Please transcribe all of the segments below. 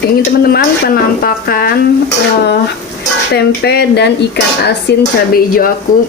Ini teman-teman penampakan tempe dan ikan asin cabai hijau aku.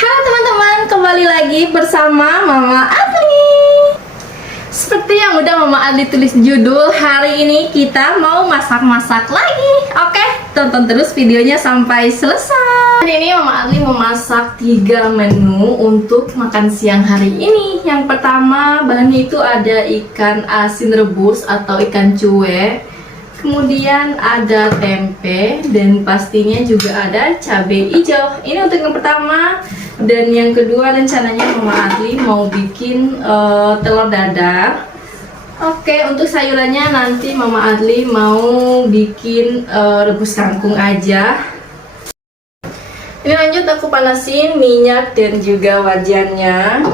Halo teman-teman, kembali lagi bersama Mama Adli. Seperti yang udah Mama Adli tulis judul, hari ini kita mau masak-masak lagi. Oke, tonton terus videonya sampai selesai. Hari ini Mama Adli memasak 3 menu untuk makan siang hari ini. Yang pertama, bahannya itu ada ikan asin rebus atau ikan cuek. Kemudian ada tempe dan pastinya juga ada cabai hijau. Ini untuk yang pertama. Dan yang kedua, rencananya Mama Adli mau bikin telur dadar. Oke, untuk sayurannya nanti Mama Adli mau bikin rebus kangkung aja. Ini lanjut aku panasin minyak dan juga wajannya.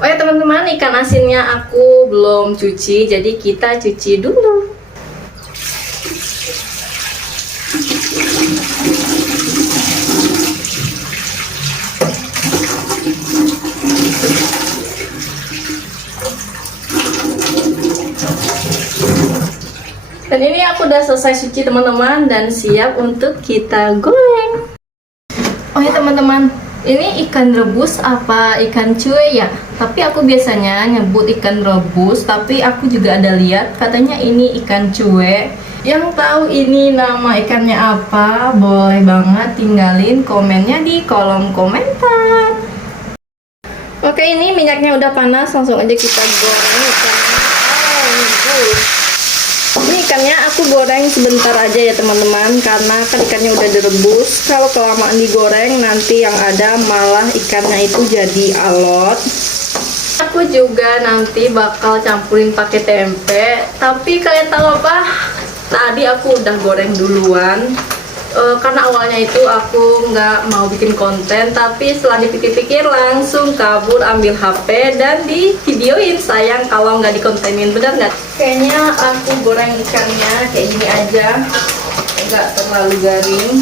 Oh ya teman-teman, ikan asinnya aku belum cuci, jadi kita cuci dulu. Dan ini aku udah selesai cuci teman-teman dan siap untuk kita goreng. Oh ya teman-teman, ini ikan rebus apa ikan cuek ya? Tapi aku biasanya nyebut ikan rebus, tapi aku juga ada lihat katanya ini ikan cuek. Yang tahu ini nama ikannya apa, boleh banget tinggalin komennya di kolom komentar. Oke, ini minyaknya udah panas, langsung aja kita goreng ikannya. Ini ikannya aku goreng sebentar aja ya teman-teman, karena kan ikannya udah direbus. Kalau kelamaan digoreng nanti yang ada malah ikannya itu jadi alot. Aku juga nanti bakal campurin pakai tempe, tapi kalian tahu apa? Tadi aku udah goreng duluan. Karena awalnya itu aku nggak mau bikin konten, tapi setelah dipikir-pikir langsung kabur ambil HP dan di videoin. Sayang kalau nggak dikontenin, bener nggak? Kayaknya aku goreng ikannya kayak gini aja, nggak terlalu garing.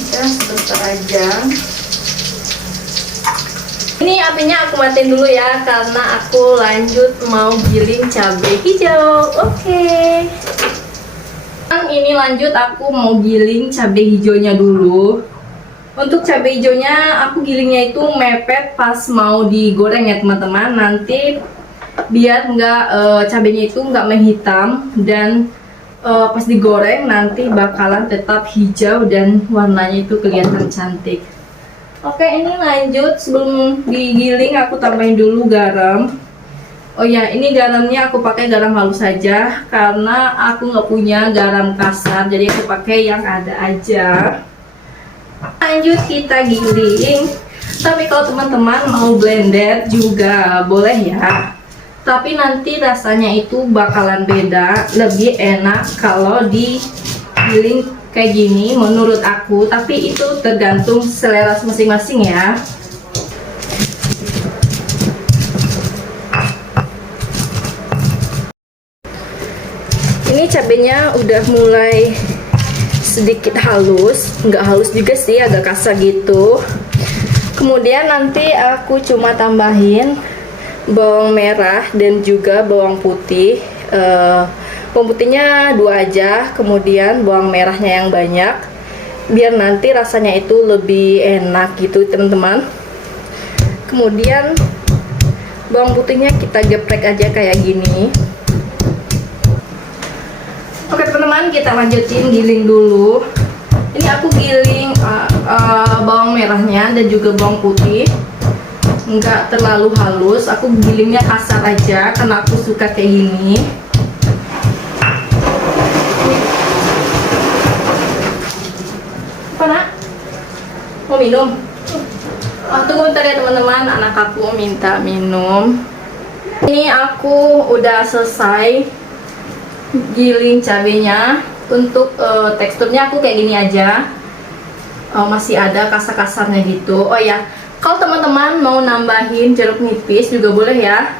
Udah sebentar aja. Ini apinya aku matiin dulu ya, karena aku lanjut mau giling cabai hijau. Oke. Ini lanjut aku mau giling cabai hijaunya dulu. Untuk cabai hijaunya aku gilingnya itu mepet pas mau digoreng ya teman-teman. Nanti biar cabainya itu nggak menghitam dan pas digoreng nanti bakalan tetap hijau dan warnanya itu kelihatan cantik. Oke, ini lanjut, sebelum digiling aku tambahin dulu garam. Oh ya, ini garamnya aku pakai garam halus saja karena aku nggak punya garam kasar, jadi aku pakai yang ada aja. Lanjut kita giling. Tapi kalau teman-teman mau blender juga boleh ya. Tapi nanti rasanya itu bakalan beda, lebih enak kalau digiling kayak gini menurut aku, tapi itu tergantung selera masing-masing ya. Ini cabenya udah mulai sedikit halus, nggak halus juga sih, agak kasar gitu. Kemudian nanti aku cuma tambahin bawang merah dan juga bawang putih. Bawang putihnya 2 aja, kemudian bawang merahnya yang banyak, biar nanti rasanya itu lebih enak gitu teman-teman. Kemudian bawang putihnya kita geprek aja kayak gini. Oke teman-teman, kita lanjutin giling dulu. Ini aku giling bawang merahnya dan juga bawang putih, nggak terlalu halus, aku gilingnya kasar aja karena aku suka kayak gini. Mau minum? Tunggu bentar ya teman-teman, anak aku minta minum. Ini aku udah selesai giling cabenya. Untuk teksturnya aku kayak gini aja. Masih ada kasar-kasarnya gitu. Oh ya, kalau teman-teman mau nambahin jeruk nipis juga boleh ya.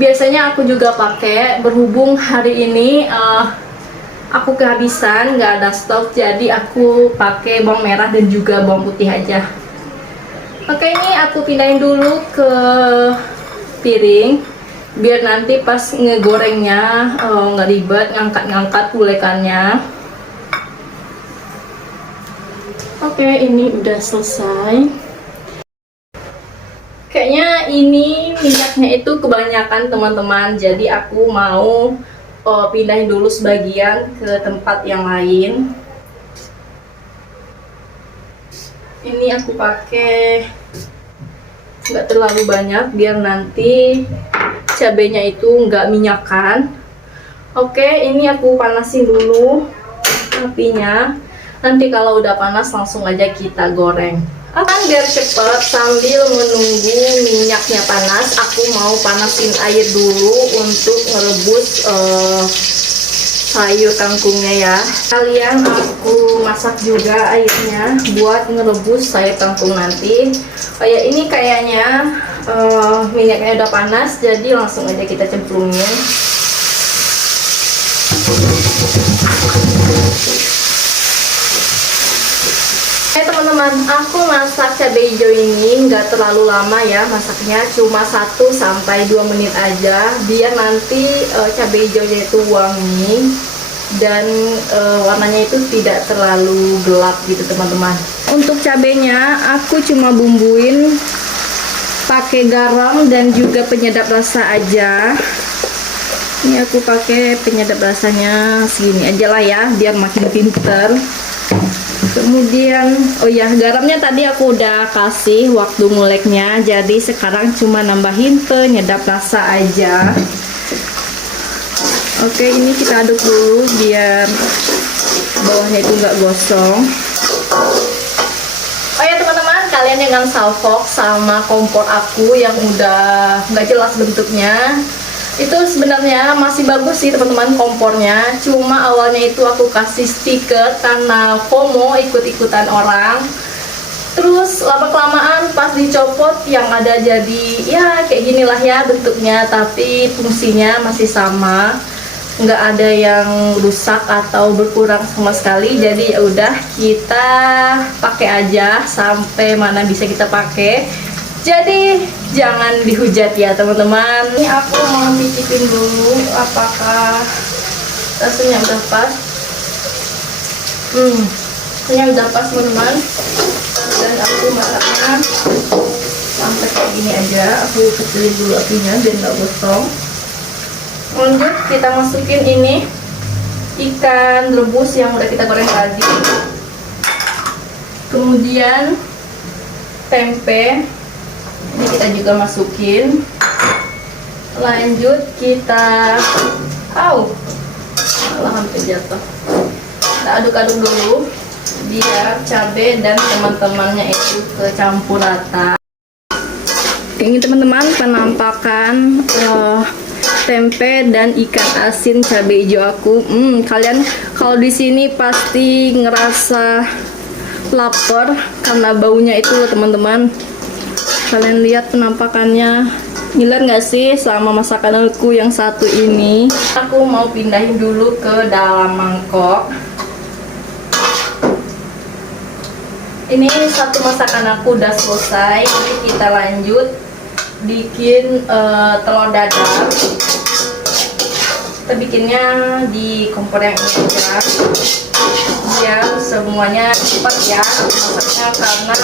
Biasanya aku juga pakai, berhubung hari ini aku kehabisan, nggak ada stok, jadi aku pakai bawang merah dan juga bawang putih aja. Oke, ini aku pindahin dulu ke piring biar nanti pas ngegorengnya nggak ribet ngangkat-ngangkat gulekannya. Oke, ini udah selesai. Kayaknya ini minyaknya itu kebanyakan teman-teman, jadi aku mau pindahin dulu sebagian ke tempat yang lain. Ini aku pakai nggak terlalu banyak biar nanti cabenya itu nggak minyakan. Oke, ini aku panasin dulu apinya. Nanti kalau udah panas langsung aja kita goreng. Biar cepet sambil menunggu minyaknya panas, aku mau panasin air dulu untuk ngerebus sayur kangkungnya ya. Kalian aku masak juga airnya buat ngerebus sayur kangkung nanti. Oh ya, ini kayaknya minyaknya udah panas, jadi langsung aja kita cemplungin. Teman-teman, aku masak cabai hijau ini nggak terlalu lama ya masaknya, cuma 1-2 menit aja biar nanti cabai hijaunya itu wangi dan warnanya itu tidak terlalu gelap gitu teman-teman. Untuk cabenya aku cuma bumbuin pakai garam dan juga penyedap rasa aja. Ini aku pakai penyedap rasanya segini aja lah ya biar makin pinter. Kemudian, oh ya, garamnya tadi aku udah kasih waktu nguleknya, jadi sekarang cuma nambahin penyedap rasa aja. Oke, ini kita aduk dulu biar bawahnya itu nggak gosong. Oh ya teman-teman, kalian jangan salfok sama kompor aku yang udah nggak jelas bentuknya. Itu sebenarnya masih bagus sih teman-teman kompornya, cuma awalnya itu aku kasih stiker karena FOMO ikut-ikutan orang. Terus lama-kelamaan pas dicopot yang ada jadi ya kayak ginilah ya bentuknya, tapi fungsinya masih sama, nggak ada yang rusak atau berkurang sama sekali. Jadi ya udah, kita pakai aja sampai mana bisa kita pakai. Jadi jangan dihujat ya teman-teman. Ini aku mau cicipin dulu apakah rasanya udah pas. Rasanya udah pas teman-teman. Dan aku masaknya sampai kayak gini aja. Aku kecilin dulu apinya biar nggak gosong. Lanjut kita masukin ini ikan rebus yang udah kita goreng tadi. Kemudian tempe. Ini kita juga masukin. Lanjut kita malah hampir jatuh. Kita aduk-aduk dulu biar cabai dan teman-temannya itu kecampur rata. Ini teman-teman penampakan tempe dan ikan asin cabai hijau aku. Kalian kalau di sini pasti ngerasa lapar karena baunya itu loh teman-teman. Kalian lihat penampakannya, ngiler nggak sih sama masakan aku yang satu ini? Aku mau pindahin dulu ke dalam mangkok. Ini satu masakan aku udah selesai. Jadi kita lanjut bikin telur dadar. Kita bikinnya di kompor yang ini aja biar semuanya cepat ya masaknya, karena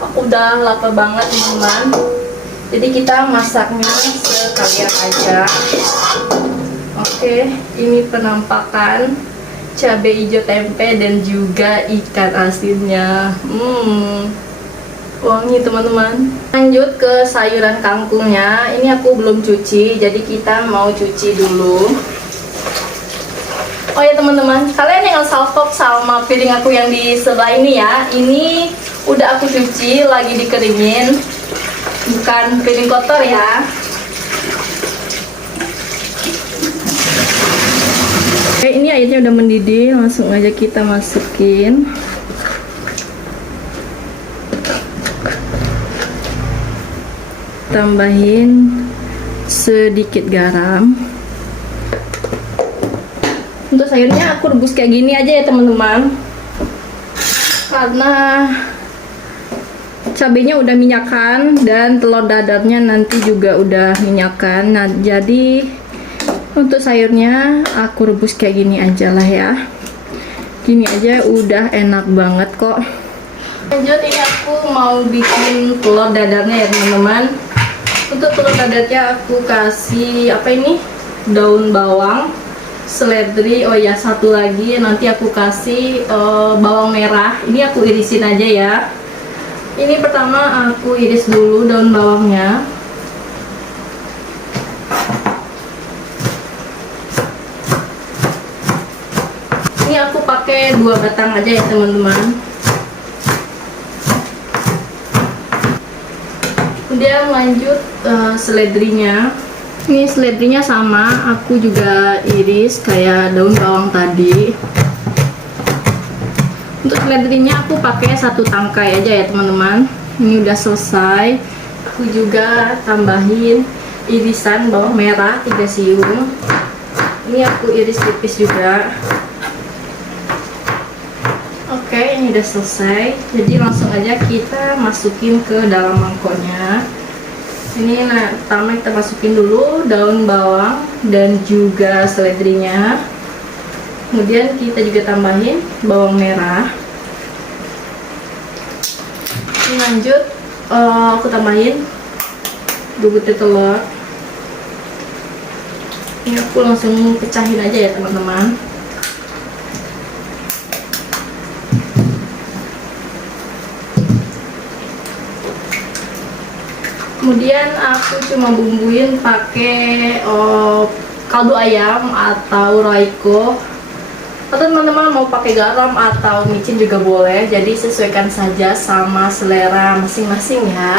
aku udah lapar banget teman-teman. Jadi kita masaknya sekalian aja. Oke, ini penampakan cabai hijau tempe dan juga ikan asinnya. Wangi teman-teman. Lanjut ke sayuran kangkungnya. Ini aku belum cuci, jadi kita mau cuci dulu. Oh ya teman-teman, kalian jangan salfok sama piring aku yang di sebelah ini ya. Ini udah aku cuci, lagi dikeringin, bukan piring kotor ya. Oke, ini airnya udah mendidih, langsung aja kita masukin. Tambahin sedikit garam. Untuk sayurnya aku rebus kayak gini aja ya teman-teman, karena cabenya udah minyakan dan telur dadarnya nanti juga udah minyakan. Nah, jadi untuk sayurnya aku rebus kayak gini aja lah ya. Gini aja udah enak banget kok. Lanjut, ini aku mau bikin telur dadarnya ya teman-teman. Untuk telur dadarnya aku kasih apa ini, daun bawang, seledri, oh ya satu lagi nanti aku kasih bawang merah. Ini aku irisin aja ya. Ini pertama aku iris dulu daun bawangnya. Ini aku pakai 2 batang aja ya teman-teman. Kemudian lanjut seledrinya. Ini seledrinya sama, aku juga iris kayak daun bawang tadi. Untuk seledrinya aku pakai 1 tangkai aja ya teman-teman. Ini udah selesai. Aku juga tambahin irisan bawang merah 3 siung. Ini aku iris tipis juga. Oke, ini udah selesai. Jadi langsung aja kita masukin ke dalam mangkoknya. Ini pertama kita masukin dulu daun bawang dan juga seledrinya. Kemudian kita juga tambahin bawang merah. Ini lanjut aku tambahin 2 butir telur. Ini aku langsung pecahin aja ya teman-teman. Kemudian aku cuma bumbuin pakai kaldu ayam atau roiko, atau teman-teman mau pakai garam atau micin juga boleh, jadi sesuaikan saja sama selera masing-masing ya.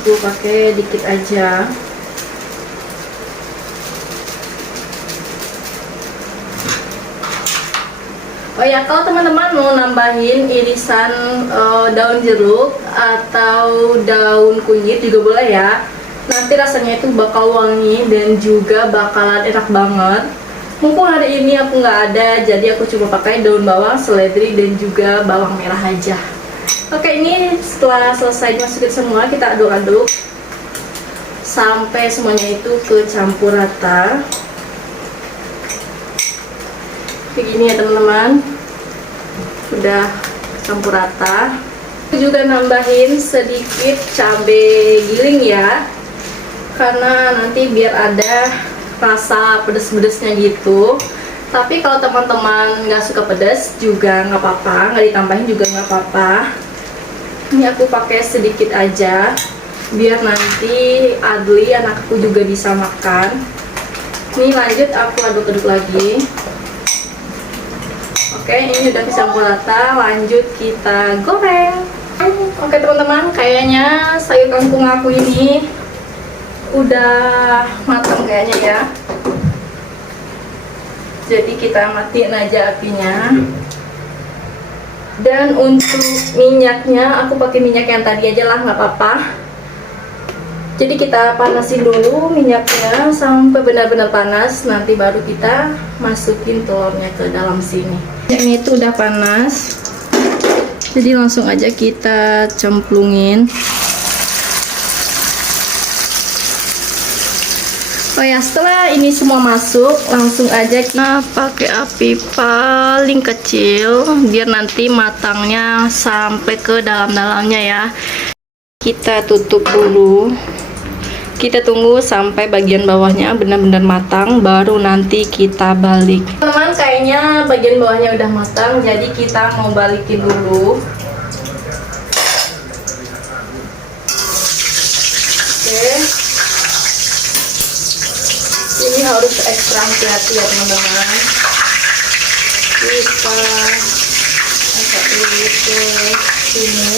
Aku pakai dikit aja. Oh ya, kalau teman-teman mau nambahin irisan daun jeruk atau daun kunyit juga boleh ya. Nanti rasanya itu bakal wangi dan juga bakalan enak banget. Mumpung hari ini aku nggak ada, jadi aku cuma pakai daun bawang, seledri dan juga bawang merah aja. Oke, ini setelah selesai dimasukin semua, kita aduk-aduk sampai semuanya itu kecampur rata. Begini ya teman-teman, udah campur rata. Aku juga nambahin sedikit cabai giling ya, karena nanti biar ada rasa pedes-pedesnya gitu. Tapi kalau teman-teman nggak suka pedas juga nggak apa-apa, nggak ditambahin juga nggak apa-apa. Ini aku pakai sedikit aja biar nanti Adli anakku juga bisa makan. Ini lanjut aku aduk-aduk lagi. Oke, ini udah kecampur rata, lanjut kita goreng. Oke teman-teman, kayaknya sayur kangkung aku ini udah matang kayaknya ya. Jadi kita matiin aja apinya. Dan untuk minyaknya, aku pakai minyak yang tadi aja lah, nggak apa-apa. Jadi kita panasin dulu minyaknya sampai benar-benar panas, nanti baru kita masukin telurnya ke dalam sini. Minyaknya itu udah panas, jadi langsung aja kita cemplungin. Oh ya, setelah ini semua masuk, langsung aja kita pakai api paling kecil biar nanti matangnya sampai ke dalam-dalamnya ya. Kita tutup dulu. Kita tunggu sampai bagian bawahnya benar-benar matang, baru nanti kita balik. Teman-teman, kayaknya bagian bawahnya udah matang, jadi kita mau balikin dulu. Oke. Ini harus ekstra hati-hati ya teman-teman. Kita angkat dulu ke sini.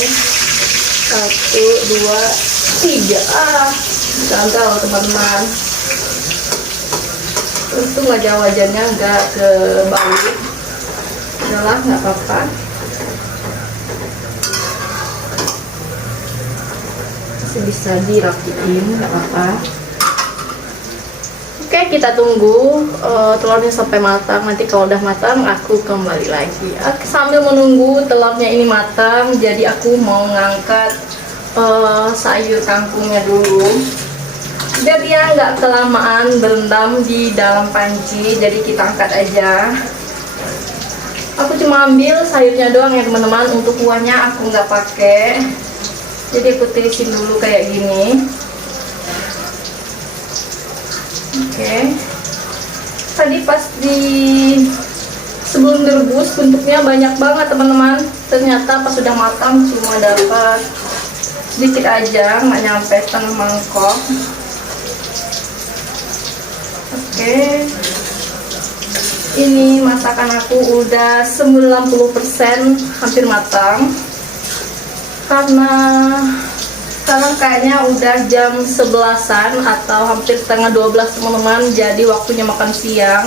1, 2, 3. Gagal teman-teman. Untung aja wajannya nggak kebalik. Udahlah, nggak apa-apa. Masih bisa dirapiin, nggak apa-apa. Oke, kita tunggu telurnya sampai matang. Nanti kalau udah matang aku kembali lagi. Sambil menunggu telurnya ini matang, jadi aku mau ngangkat sayur kangkungnya dulu biar dia nggak kelamaan berendam di dalam panci. Jadi kita angkat aja. Aku cuma ambil sayurnya doang ya teman-teman, untuk kuahnya aku nggak pakai. Jadi aku tirisin dulu kayak gini. Oke. Tadi pas sebelum direbus bentuknya banyak banget teman-teman. Ternyata pas sudah matang cuma dapat sedikit aja, nggak nyampe setengah mangkok. Oke. Ini masakan aku udah 90% hampir matang. Karena sekarang kayaknya udah jam 11-an atau hampir setengah 12 teman-teman. Jadi waktunya makan siang.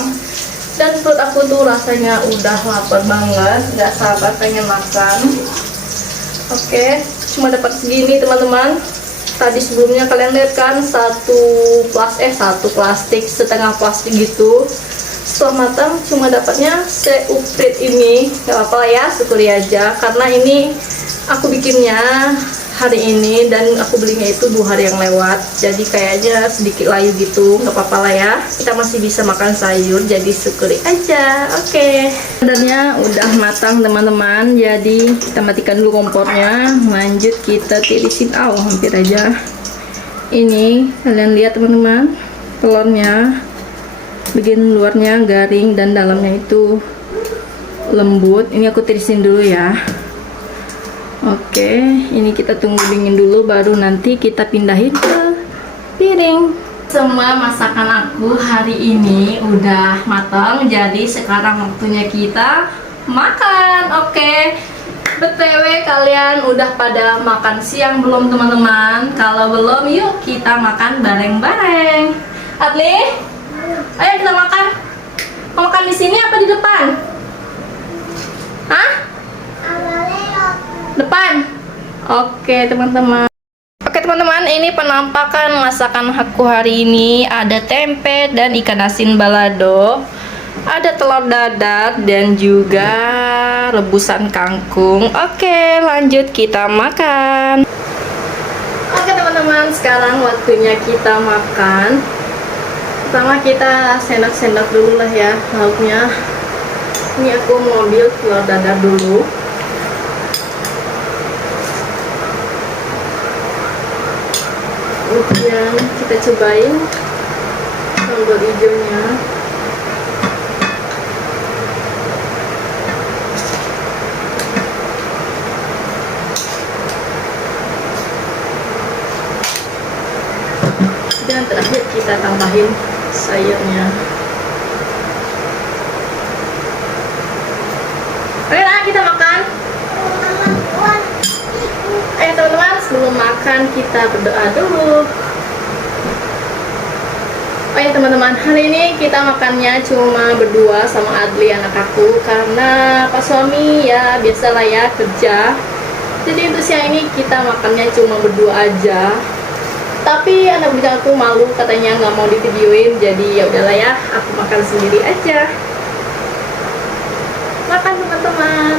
Dan perut aku tuh rasanya udah lapar banget, nggak sabar pengen makan. Oke, cuma dapat segini teman-teman. Tadi sebelumnya kalian lihat kan satu plastik, setengah plastik gitu. Setelah matang cuma dapatnya seuprit ini. Gak apa-apa ya, syukuri aja. Karena ini aku bikinnya hari ini dan aku belinya itu 2 hari yang lewat. Jadi kayaknya sedikit layu gitu. Gak apa-apa lah ya, kita masih bisa makan sayur, jadi syukuri aja. Oke, sebenarnya udah matang teman-teman. Jadi kita matikan dulu kompornya. Lanjut kita tirisin. Hampir aja. Ini kalian lihat teman-teman, telurnya bagian luarnya garing dan dalamnya itu lembut. Ini aku tirisin dulu ya. Oke, ini kita tunggu dingin dulu, baru nanti kita pindahin ke piring. Semua masakan aku hari ini udah matang, jadi sekarang waktunya kita makan. Oke, BTW kalian udah pada makan siang belum teman-teman? Kalau belum, yuk kita makan bareng-bareng. Adli, ayo kita makan. Mau makan di sini apa di depan? Hah? Depan. Oke teman-teman. Oke teman-teman, ini penampakan masakan aku hari ini. Ada tempe dan ikan asin balado, ada telur dadar dan juga rebusan kangkung. Oke, lanjut kita makan. Oke teman-teman, sekarang waktunya kita makan. Pertama kita sendok-sendok dulu lah ya lauknya. Ini aku mau ambil telur dadar dulu. Kemudian kita cobain sambal hijaunya. Dan terakhir kita tambahin sayurnya. Oke lah, kita makan. Ayo teman-teman, sebelum makan kita berdoa dulu. Oh ya teman-teman, hari ini kita makannya cuma berdua sama Adli anak aku, karena pas suami ya biasalah ya kerja. Jadi untuk siang ini kita makannya cuma berdua aja. Tapi anak bujang aku malu, katanya nggak mau divideoin, jadi ya udahlah ya, aku makan sendiri aja. Makan teman-teman.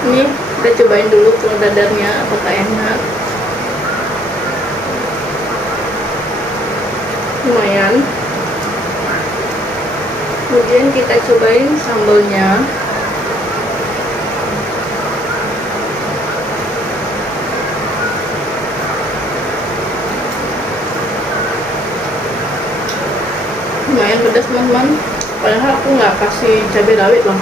Ini kita cobain dulu telur dadarnya apakah enak. Lumayan. Kemudian kita cobain sambalnya. Lumayan pedas teman-teman, padahal aku nggak kasih cabai rawit loh.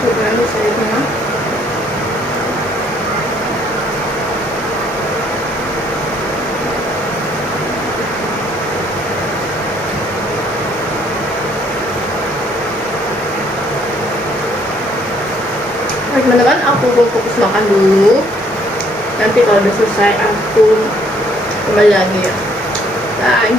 Cobain sayurnya. Teman-teman, aku mau fokus makan dulu. Nanti kalau udah selesai aku kembali lagi ya. Bye.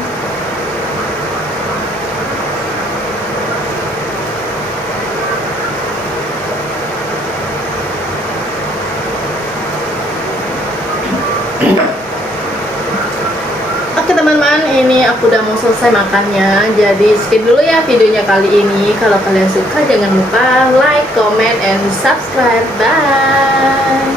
Oke teman-teman, ini aku udah mau selesai makannya. Jadi skip dulu ya videonya kali ini. Kalau kalian suka jangan lupa like, comment, and subscribe. Bye.